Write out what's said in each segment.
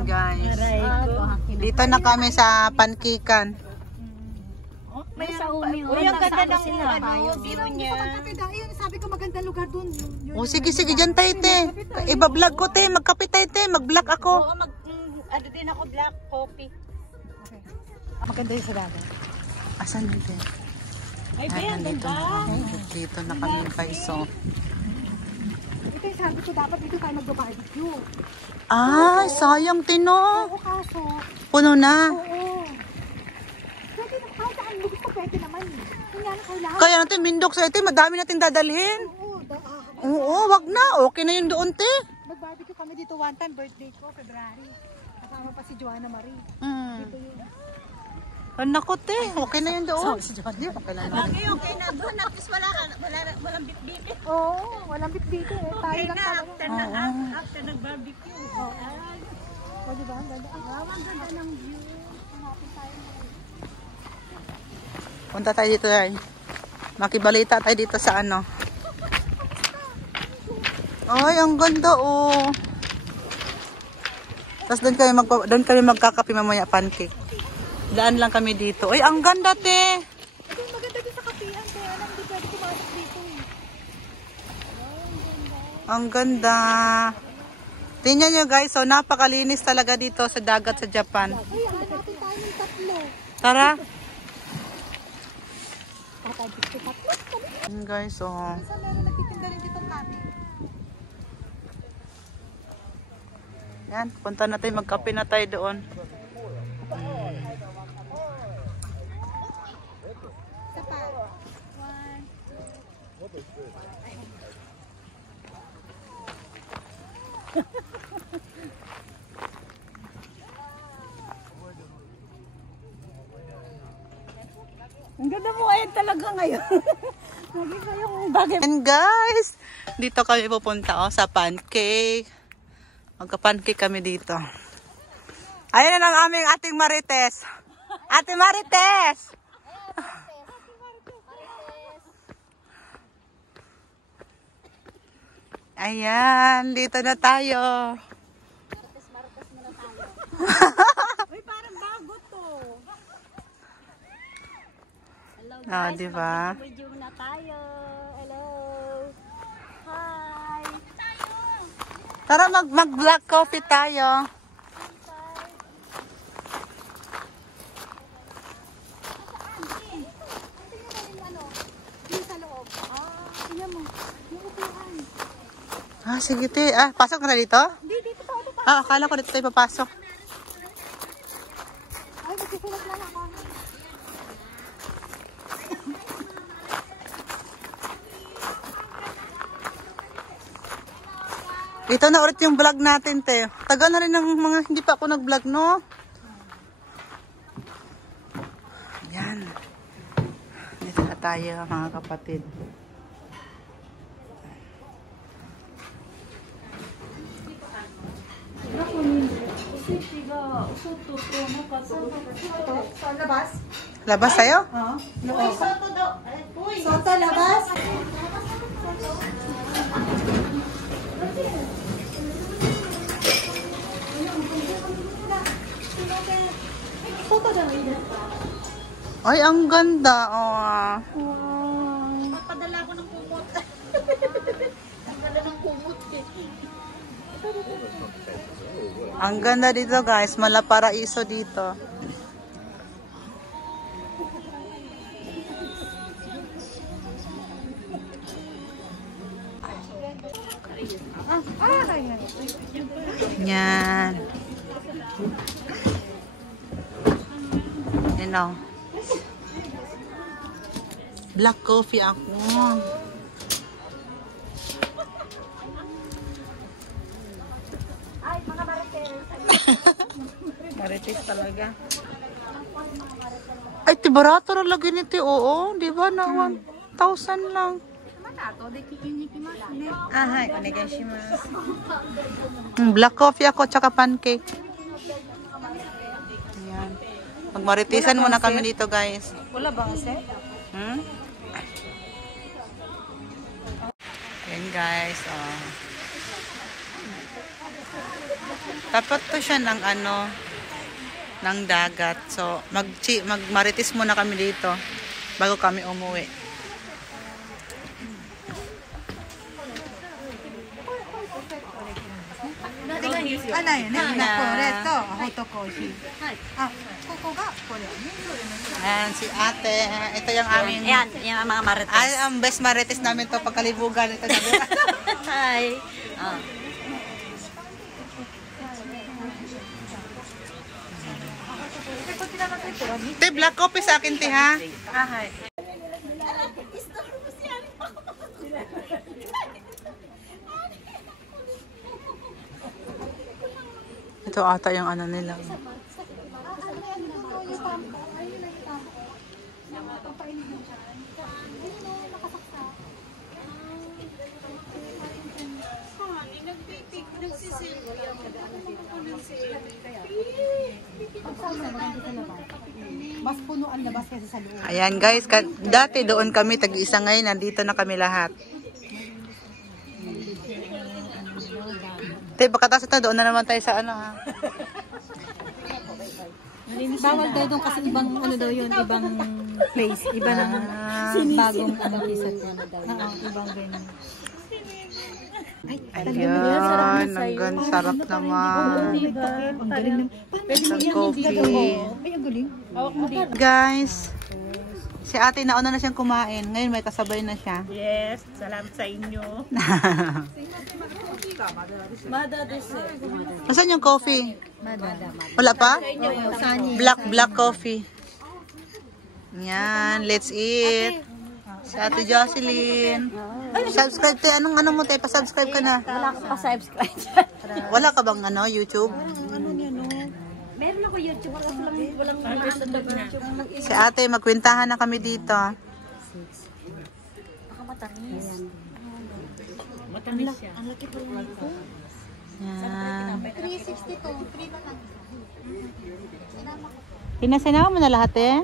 Ayan guys. Dito na kami sa pankikan. May sa umi. Uy, ang ganda ng view niya. Sabi ko magandang lugar dun. O sige, dyan tayo te. Iba-vlog ko te. Magkape tayo te. Mag-vlog ako. Oo, ano din ako, black coffee. Maganda yung sa dagat. Asan yun te? Ay, bayan, ganda. Dito na kami guys. So. Ito yung sabi ko, dapat dito tayo mag-barbecue. Ay, sayang tino. Oo, kaso. Puno na. Oo. Pwede na, kahit saan mo gusto, pwede naman. Kung nga na kailangan. Kaya natin mindok sa ito. Madami nating dadalhin. Oo, wag na. Okay na yun doon te. Mag-barbecue kami dito one time, birthday ko, February. Kasama pa si Joanna Marie. Dito yun. Nako te. Okay na yun doon. Okay lang na. Okay na doon. At least walang bit-bit. Oo, walang bit-bit eh. Tayo lang talaga. After nag-barbecue. O diba? Ang ganda. Ang ganda ng view. Punta tayo dito ay. Makibalita tayo dito sa ano. Ay, ang ganda oh. Tapos doon kami magkakape mamaya pancake. Daan lang kami dito. Ay, ang ganda te. Ito yung maganda din sa kapihan. Kaya lang hindi pwede pumasok dito eh. Ang ganda. Tingnan nyo guys, so napakalinis talaga dito sa dagat sa Japan. Ay, hanapin tayo ng tatlo. Tara. Tatagit ko tatlo. Ayan guys, oh. Saan meron nagtitinda rin dito kami? Yan, punta na tayo, magkape na tayo doon. Isa pa. 1. Ang ganda mo ayun talaga ngayon. Nakita yung bagay. And guys, dito kami pupunta sa pancake. Magka-pancake kami dito. Ayan na ang aming ating Marites. Ate Marites! Ayan, dito na tayo. Marites muna tayo. Uy, parang bago to. Hello guys. Ah, di ba? Mag-video na tayo. Hello. Hi. Tara mag-black coffee tayo. Ah, sige te. Ah, pasok na dito? Hindi, dito tayo. Ah, akala ko dito tayo papasok. Ay, magsusulat lang ako. Ito na ulit yung vlog natin, te. Tagal na rin ng mga hindi pa ako nag-vlog, no? Yan. Dito na tayo, mga kapatid. Sa labas? Labas tayo? Oo. Soto, labas? Soto daw yun. Ay, ang ganda. Oh. Papadala ko ng kumot. Ang ganda ng kumot eh. Ang ganda dito, guys. Malaparaiso dito. Yan. You know. Black coffee ako. Ay, mga marites. Marites talaga. Ay, tibarato na lagi nito. Oo, di ba? Na 1,000 lang. Ah, hi. Onegaishimasu. Black coffee ako, tsaka pancake. Ayan. Magmaritisan muna kami dito, guys. Wala bang set? Ayan, guys. Oh. Tapat to siya ng ano, ng dagat. So, magmarites muna kami dito bago kami umuwi. Ayan, si ate. Ito yung aming... Ayan, yan ang mga marites. Ay, ang best marites namin to pagkalibugan. Ito na. Hi. Oh. Te, black coffee sa akin, te, ha? Hi. Ito ata yung ano nila. Mas puno ang labas kasi sa loob. Ayan guys, dati doon kami, tag-isa ngayon, nandito na kami lahat. Te, baka tayo doon na naman tayo sa ano, ha? Bawal daw doon kasi ibang ano daw yun, ibang place, iba ng bagong ano resort na daw. Oo, ibang ganun. Ayun, hanggang sarap naman. Ang galing ng Isang coffee. Ay, ang galing. Guys, si ate nauna na siyang kumain. Ngayon may kasabay na siya. Yes, salamat sa inyo. Nasaan yung coffee? Wala pa? Black coffee. Yan, let's eat. Si ate Jocelyn. Subscribe tayo. Anong mo tayo? Pa-subscribe ka na. Wala ka pa subscribe. Wala ka bang ano, YouTube? Meron ako YouTube, walang maasandog na. Si ate, magkwentahan na kami dito. Baka matamis. Matamis siya. Ang laki pa rin ito. Yan. 362, 3 na lang. Pinasinama mo na lahat eh?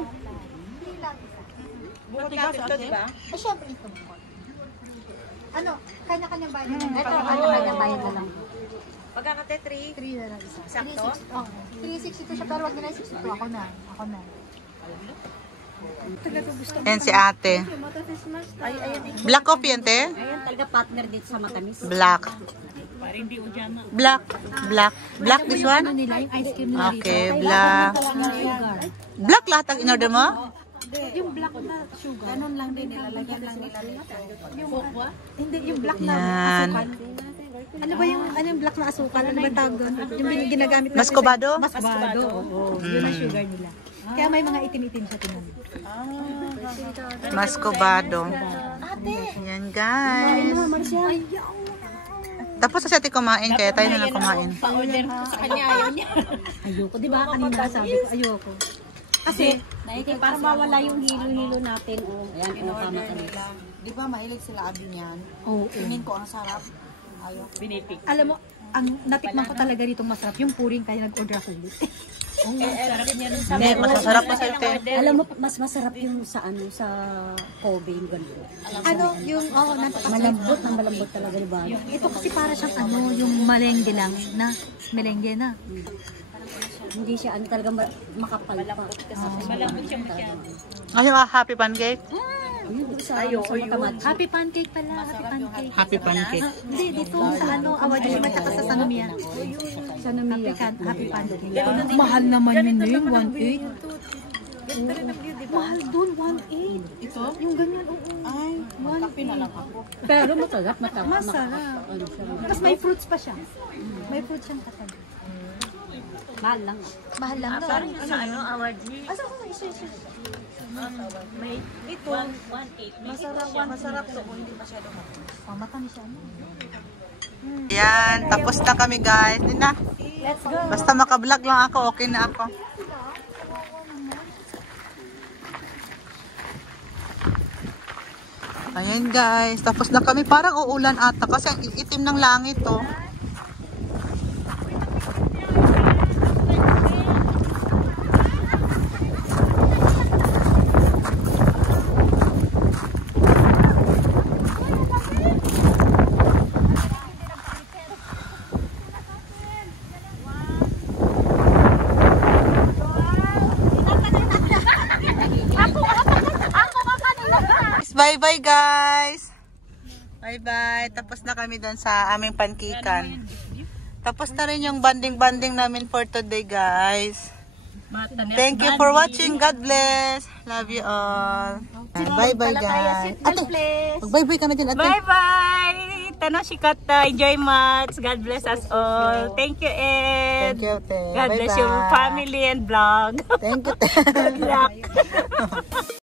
Ay, syempre ito. Ano, kanya-kanyang bayan. Ito, kanya-kanyang bayan na lang. Pagkano te? 3? 3 na lang isa. Sakto? 362 siya, pero wag nila 62. Ako na. Yan si ate. Black coffee yan, te? Ayan, talaga partner dito sa matamis. Black. Black this one? Ano nila, yung ice cream nila dito. Okay, black. Sugar. Black lahat ang in-order mo? Yung black na sugar. Ganun lang din, nilalagyan lang nila dito. Yung, hindi, yung black na Yan. asukal. Ano ba yung, black na asukal? Ano ba tawag doon? Yung ginagamit natin Mascobado? sa- Mascobado, oo. Yun ang sugar nila. Kaya may mga itim-itim siya tinan. Mascobado. Yan, guys. Tapos sa ate kumain, kaya tayo na lang kumain. Pa-order ko sa kanya, ayaw niya. Ayoko, di ba? Kanina sabi ko, ayoko. Kasi, para mawala yung hilo-hilo natin. Oh, ayan, oh, tama ka nila. Di ba mahilig sila abi niyan? Oo. Tingin ko ang sarap. Ayaw. Binipig. Alam mo, ang natikman ko talaga dito masarap, yung puring kaya nag-order ako ulit. Sarap niya nun sa Hindi, mas masarap pa sa ate. Alam mo, mas masarap yung sa ano, sa Kobe, yung ganito. Ano, yung, Malambot, ang malambot talaga, di ba? ito kasi para siyang ano, yung malengge lang na, melengge na. Hindi siya, ano talaga, makapal pa. Malambot siya masyado. Ay, yung happy pancake? Yun, sa matamat. Happy pancake pala, happy pancake. Happy pancake. Hindi, dito sa ano, Awajima tsaka sa Sanomiya. Sa Namiya. Happy pancake. Mahal naman yun eh, 1.8. Mahal dun, 1.8. Ito? Yung ganyan, oo. Ay, 1.8. Pero masarap, Masarap. Ano siya? Tapos may fruits pa siya. May fruits siyang katabi. Mahal lang. Mahal lang daw. Parang sa ano, awaji. Asa ko isa. May ito. 1.8. Masarap to. Hindi masyado matamis. Matamis siya. Yan, tapos na kami guys. Hindi na. Let's go. Basta makablog lang ako, okay na ako. Ayan guys, tapos na kami. Parang uulan ata kasi ang itim ng langit oh. bye-bye guys. Bye-bye. Tapos na kami doon sa aming pankikan. Tapos na rin yung banding-banding namin for today guys. Thank you for watching. God bless. Love you all. Bye-bye guys. Ate, bye-bye ka na dyan ate. Bye-bye! Tanoshikata. Enjoy much. God bless us all. Thank you, Ed. Thank you ate. God bless your Bye-bye. family and vlog. Thank you ate. Good luck.